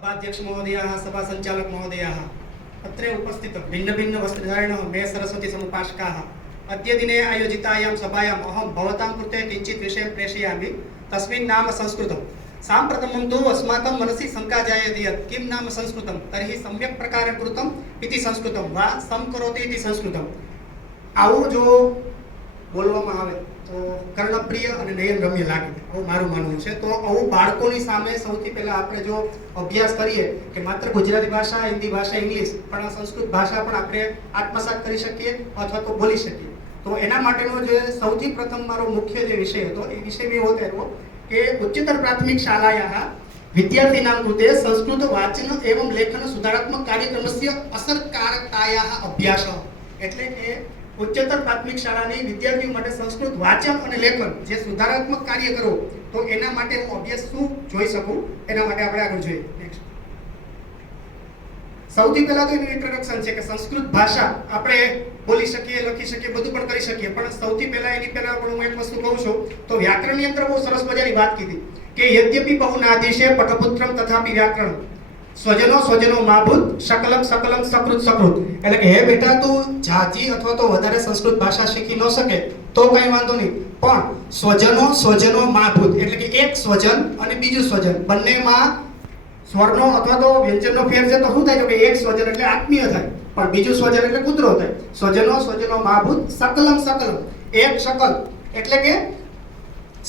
सभाध्यक्ष महोदयाः, सभा संचालक महोदयाः, अत्रे उपस्थित भिन्न भिन्न वस्त्रधारिणः मे सरस्वती समुपासकाः, अद्य दिने आयोजितायां सभायाम् अहं भवतां कृते किञ्चित् विषयं प्रेषयामि। तस्मिन् नाम संस्कृतं। साम्प्रतं तु अस्माकं मनसि शङ्का जायते यत् किं नाम संस्कृतं, तर्हि सम्यक् प्रकारेण कृतम् इति संस्कृतं वा संकरोति इति संस्कृतं। આવું જો બોલવામાં આવે તો કર્ણપ્રિય અને નયનરમ્ય લાગે, આવું મારું માનવું છે। તો આવું બાળકોની સામે સૌથી પહેલા આપણે જો અભ્યાસ કરીએ કે માત્ર ગુજરાતી ભાષા, હિન્દી ભાષા, ઇંગ્લિશ, પણ આ સંસ્કૃત ભાષા પણ આપણે આત્મસાત કરી શકીએ અથવા તો બોલી શકીએ। તો એના માટેનો જે સૌથી પ્રથમ મારો મુખ્ય જે વિષય હતો એ વિષય એવો હતો કે ઉચ્ચતર પ્રાથમિક શાળાયાः વિદ્યાર્થીનાं कृते संस्कृत वाचन एवं लेखन सुधारात्मक कार्यक्रमस्य असरकारकतायाः अभ्यासः। એટલે કે ઉચ્ચતર પ્રાથમિક શાળાની વિદ્યાર્થીઓ માટે સંસ્કૃત વાચન અને લેખન જે સુધારાત્મક કાર્ય કરો તો એના માટે હું અભ્યાસ શું જોઈ શકું એના માટે આપણે આગળ જોઈએ। નેક્સ્ટ સૌથી પહેલા તો એનું ઇન્ટ્રોડક્શન છે કે સંસ્કૃત ભાષા આપણે બોલી શકીએ, લખી શકીએ, બધું પણ કરી શકીએ, પણ સૌથી પહેલા એની પહેલા પણ હું એક વસ્તુ કહું છું તો વ્યાકરણની અંદર બહુ સરસ મજાની વાત કીધી કે યદ્યપિ બહુનાદિશે પઠપુત્રમ તથાપિ વ્યાકરણ स्वजनो स्वजनो माभूत सकलम सकलम सकृत सकृत। એટલે કે હે બેટા તું જાજી અથવા તો વધારે સંસ્કૃત ભાષા શીખી ન શકે તો કઈ વાંધો નહીં, પણ સ્વજનો સ્વજનો માભૂત એટલે કે એક સ્વજન અને બીજું સ્વજન બંનેમાં સ્વરનો અથવા તો વ્યંજનનો ફેર છે તો શું થાય કે એક સ્વજન એટલે આત્મીય થાય, પણ બીજું સ્વજન એટલે કૂતરો થાય। સ્વજનો સ્વજનો માભૂત सकलम सकलम એક શકલ એટલે કે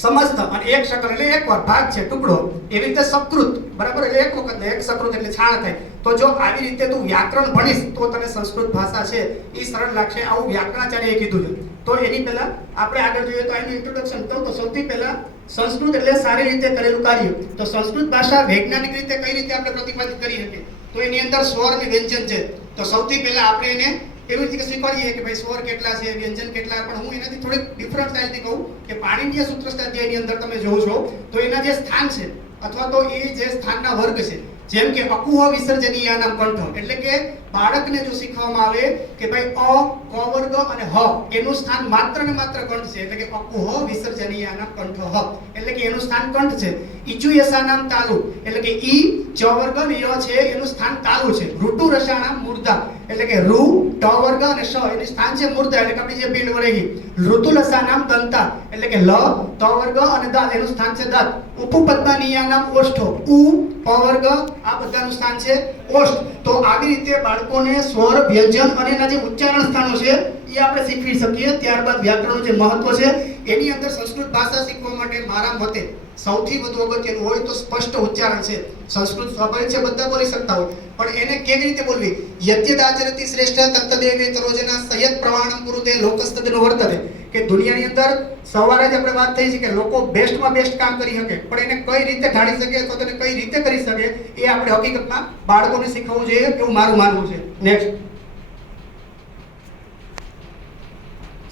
समस्त અને એક શકલ એટલે એકવાર ભાગ છે, ટુકડો। એવી રીતે સકૃત બરાબર એટલે એક વખત એક સકૃત એટલે છાણ થાય। તો જો આવી રીતે તું વ્યાકરણ ભણીશ તો તને સંસ્કૃત ભાષા છે એ સરળ લાગશે, આવું વ્યાકરણાચાર્યએ કીધું છે। તો એની પહેલા આપણે આગળ જોઈએ તો એનું ઇન્ટ્રોડક્શન તો સૌથી પહેલા સંસ્કૃત એટલે સારી રીતે કરેલું કાર્ય। તો સંસ્કૃત ભાષા વૈજ્ઞાનિક રીતે કઈ રીતે આપણે પ્રતિપાદિત કરી શકીએ તો એની અંદર સ્વર અને વ્યંજન છે। તો સૌથી પહેલા આપણે એને એવી રીતે શીખવાડીએ કે ભાઈ સ્વર કેટલા છે, વ્યંજન કેટલા, પણ હું એનાથી થોડીક ડિફરન્ટ સ્ટાઇલથી કહું કે પાણીનીય સૂત્રસ્થાધ્યાયની અંદર તમે જોવો છો તો એના જે સ્થાન છે અથવા તો એ જે સ્થાનના વર્ગ છે જેમ કે અકુહ વિસર્જનીયાનામ કંઠ એટલે કે બાળકને જો શીખવામાં આવે કે ભાઈ અ, ક વર્ગ અને હ એનું સ્થાન માત્ર ને માત્ર કંઠ છે એટલે કે અકુહ વિસર્જનીયાનામ કંઠ હ એટલે કે એનું સ્થાન કંઠ છે। ઈચુ યસાનામ તાલુ એટલે કે ઈ ચ વર્ગ અને ય છે એનું સ્થાન તાલુ છે। ઋતુ રસાણામ મૂર્ધા એટલે કે ઋ ટ વર્ગ અને શ એનું સ્થાન છે મૂર્ધા એટલે કે આપણી જે પીંડ વળેગી। ઋતુ લસાનામ દંતા એટલે કે લ ત વર્ગ અને દાંત એનું સ્થાન છે દાંત। ઉપપદ્માનીયાનામ ઓષ્ઠો ઉ પ વર્ગ આ બધાનું સ્થાન છે ઓષ્ઠ। તો આવી રીતે બાળકોને સ્વર, વ્યંજન અને એના જે ઉચ્ચારણ સ્થાનો છે એ આપણે શીખવી શકીએ। ત્યારબાદ વ્યાકરણનું જે મહત્વ છે એની અંદર સંસ્કૃત ભાષા શીખવા માટે મારા મતે સૌથી વધુ અગત્યનું હોય તો સ્પષ્ટ ઉચ્ચારણ છે। સંસ્કૃત સ્વાભાવિક છે બધા બોલી શકતા હોય પણ એને કેવી રીતે બોલવી યત્યદાચરતિ શ્રેષ્ઠ તત્તદેવે તરોજના સયત પ્રમાણમ કુરુતે લોકસ્તદનો વર્તતે કે દુનિયાની અંદર સવારે જ આપણે વાત થઈ છે કે લોકો બેસ્ટમાં બેસ્ટ કામ કરી શકે પણ એને કઈ રીતે ઢાળી શકે અથવા તો એને કઈ રીતે કરી શકે એ આપણે હકીકતમાં બાળકોને શીખવવું જોઈએ એવું મારું માનવું છે। નેક્સ્ટ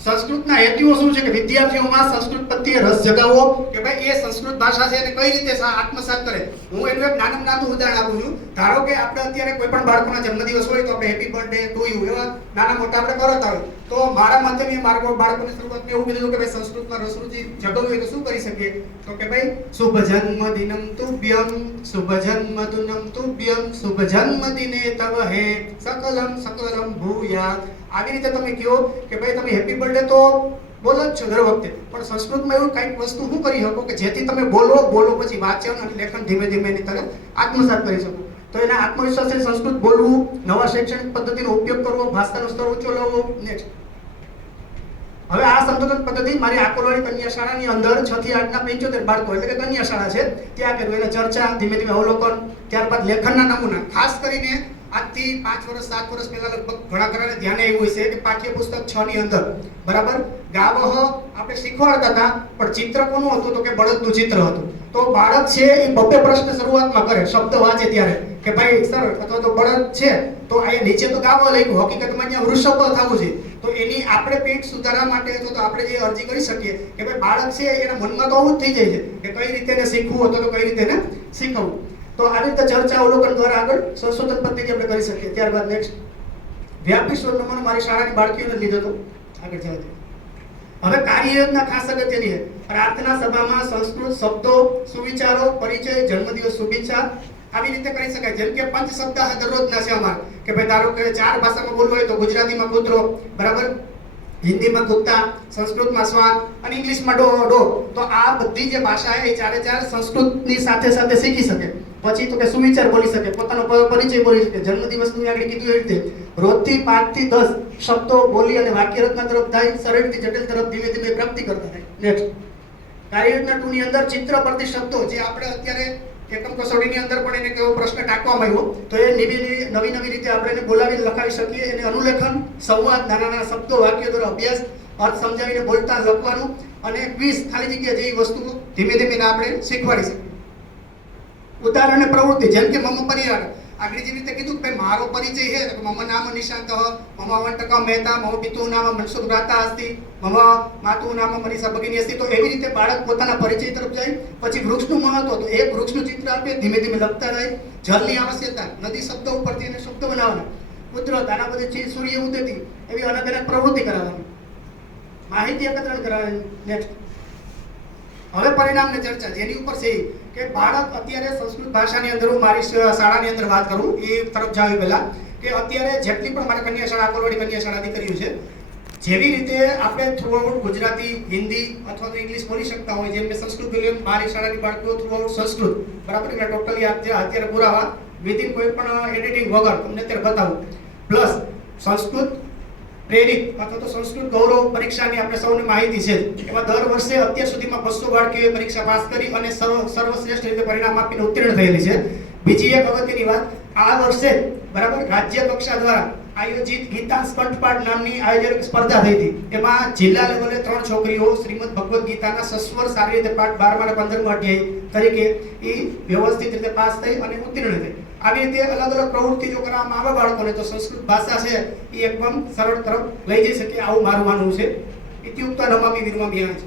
સંસ્કૃતના હેતુઓ શું છે કે વિદ્યાર્થીઓમાં સંસ્કૃત પ્રત્યે રસ જગાવવો કે ભાઈ એ સંસ્કૃત ભાષા છે એને કઈ રીતે આત્મસાત કરે। હું એનું એક નાનું નાનું ઉદાહરણ આપું છું। ધારો કે આપણે અત્યારે કોઈ પણ બાળકોના જન્મદિવસ હોય તો આપણે હેપી બર્થડે ટુ યુ એવા નાના મોટા આપણે કરતા હોય તો મારા મતે મેં મારા બાળકોની શરૂઆતમાં એવું કીધું કે ભાઈ સંસ્કૃતમાં રસરૂચિ જગાવવી હોય તો શું કરી શકીએ તો કે ભાઈ શુભ જન્મદિનમ તુભ્યમ શુભ જન્મદિનમ તુભ્યમ શુભ જન્મદિને તવ હે સકલમ સકલમ ભૂયાત। આવી રીતે તમે કહો કે ભાઈ તમે હેપી બર્થડે તો બોલો જ છો દર વખતે પણ સંસ્કૃતમાં એવું કંઈક વસ્તુ શું કરી શકો કે જેથી તમે બોલો પછી વાંચન અને લેખન ધીમે ધીમે એની તરફ આત્મસાત કરી શકો। તો એના આત્મવિશ્વાસથી સંસ્કૃત બોલવું, નવા શૈક્ષણિક પદ્ધતિનો ઉપયોગ કરવો, ભાષાનો સ્તર ઊંચો લાવવો। નેક્સ્ટ હવે આ સંશોધન પદ્ધતિ મારી આકોરવાડી કન્યા શાળાની અંદર 6 થી 8 ના 75 બાળકો એટલે કે કન્યા શાળા છે ત્યાં કર્યું। એને ચર્ચા, ધીમે ધીમે અવલોકન, ત્યારબાદ લેખનના નમૂના, ખાસ કરીને આજથી 5 વર્ષ 7 વર્ષ પહેલા લગભગ ઘણા ઘણાને ધ્યાને આવ્યું છે કે પાઠ્યપુસ્તક 6 ની અંદર બરાબર ગાવહ આપણે શીખવાડતા હતા પણ ચિત્ર કોનું હતું તો કે બળદનું ચિત્ર હતું। તો બાળક છે એ બબ્બે પ્રશ્ન શરૂઆતમાં કરે શબ્દ વાંચે ત્યારે કે ભાઈ સર અથવા તો બળદ છે તો અહીંયા નીચે તો ગાવહ લખ્યું, હકીકતમાં અહીંયા વૃષભ થવું છે। તો એની આપણે પીઠ સુધારવા માટે અથવા તો આપણે જે અરજી કરી શકીએ કે ભાઈ બાળક છે એના મનમાં તો આવું જ થઈ જાય છે કે કઈ રીતે એને શીખવું અથવા તો કઈ રીતે એને શીખવવું। તો આ રીતે ચર્ચા અવલોકન દ્વારા આગળ સંશોધન પદ્ધતિ આપણે કરી શકીએ। ત્યારબાદ નેક્સ્ટ વ્યાપી શોધ નમૂનો મારી શાળાની બાળકીઓને લીધો હતો આગળ જવા દે। હવે કાર્ય યોજના ખાસ અગત્યની છે। પ્રાર્થના સભામાં સંસ્કૃત શબ્દો, સુવિચારો, પરિચય, જન્મદિવસ શુભેચ્છા આવી રીતે કરી શકાય. જેમ કે પંચ સપ્તાહ દરરોજના છે અમારે, કે ભાઈ ધારો કે 4 ભાષામાં બોલવું હોય તો ગુજરાતીમાં કૂતરો, બરાબર, હિન્દીમાં કુત્તા, સંસ્કૃતમાં શ્વાન અને ઇંગ્લિશમાં ડો. તો આ બધી જે ભાષા છે એ 4 સંસ્કૃતની સાથે સાથે શીખી શકે. પછી તો કે સુવિચાર બોલી શકે, પોતાનો પરિચય બોલી શકે, જન્મદિવસનું આગળ કીધું એ રીતે રોજથી 5 થી 10 શબ્દો બોલી અને વાક્ય રચના તરફ થાય, સરળથી જટિલ તરફ ધીમે ધીમે પ્રાપ્તિ કરતા થાય. નેક્સ્ટ, કાર્યયોજના 2 ની અંદર ચિત્ર પરથી શબ્દો, જે આપણે અત્યારે એકમ કસોટીની અંદર પણ એને કેવો પ્રશ્ન ટાંકવામાં આવ્યો, તો એ નવી રીતે આપણે એને બોલાવીને લખાવી શકીએ. એને અનુલેખન, સંવાદ, નાના નાના શબ્દો, વાક્યો દ્વારા અભ્યાસ, અર્થ સમજાવીને બોલતા લખવાનું અને ક્વિઝ, ખાલી જગ્યા જેવી વસ્તુઓ ધીમે ધીમે આપણે શીખવાડી શકીએ. ઉદાહરણ અને પ્રવૃત્તિ, જેમ કે મમ પરિવાર, આગળ જે રીતે કીધું કે મારો પરિચય છે, મમ નામ નિશાંત, મમ વંટક મહેતા, મમ પિતુ નામ મનસુખ ભ્રાતા અસ્તિ, મમ માતુ નામ મનીષા ભગિની અસ્તિ. તો એવી રીતે બાળક પોતાના પરિચય તરફ જાય. પછી વૃક્ષનું મહત્વ, તો એક વૃક્ષનું ચિત્ર આપે, ધીમે ધીમે લખતા જાય. જળની આવશ્યકતા, નદી શબ્દ ઉપરથી એને શબ્દ બનાવવાના. કુદરત, આના બધી સૂર્ય ઉદયથી, એવી અલગ અલગ પ્રવૃત્તિ કરાવવાની, માહિતી એકત્રણ કરાવવાની. નેક્સ્ટ, હવે પરિણામની ચર્ચા, જેની ઉપર છે કે બાળક અત્યારે સંસ્કૃત ભાષાની અંદર, હું મારી શાળાની અંદર વાત કરું એ તરફ જાવ પહેલા, કે અત્યારે જેટલી પણ મારા કન્યા શાળા, કોરવાડી કન્યા શાળા દીકરીઓ છે, જેવી રીતે આપણે થ્રુઆઉટ ગુજરાતી, હિન્દી અથવા તો ઇંગ્લિશ બોલી શકતા હોય, જેમ કે સંસ્કૃત મીડિયમ મારી શાળાની બાળકીઓ થ્રુઆઉટ સંસ્કૃત, બરાબર, એટલે ટોટલી અત્યારે પુરાવા વિધિન કોઈ પણ એડિટિંગ વગર તમને અત્યારે બતાવું. પ્લસ સંસ્કૃત પ્રેરિત અથવા તો સંસ્કૃત ગૌરવ પરીક્ષાની આપણે સૌને માહિતી છે, એમાં દર વર્ષે અત્યાર સુધીમાં 200 બાળકીઓએ પરીક્ષા પાસ કરી અને સર્વશ્રેષ્ઠ રીતે પરિણામ આપીને ઉત્તીર્ણ થયેલી છે. બીજી એક અગત્યની વાત, આ વર્ષે, બરાબર, રાજ્ય કક્ષા દ્વારા આયોજિત ગીતાંશ કંઠપાઠ નામની આયોજન સ્પર્ધા થઈ હતી. એમાં જિલ્લા લેવલે 3 છોકરીઓ શ્રીમદ ભગવદ્ ગીતાના સસ્વર સારી રીતે પાઠ 12મા અને 15મા અધ્યાય તરીકે એ વ્યવસ્થિત રીતે પાસ થઈ અને ઉત્તીર્ણ થઈ. આવી રીતે અલગ અલગ પ્રવૃત્તિ જો કરવામાં આવે બાળકોને, તો સંસ્કૃત ભાષા છે એ એકદમ સરળ તરફ લઈ જઈ શકે, આવું મારું માનવું છે. ઇત્યુક્ત નમામિ વિરમામિ છે.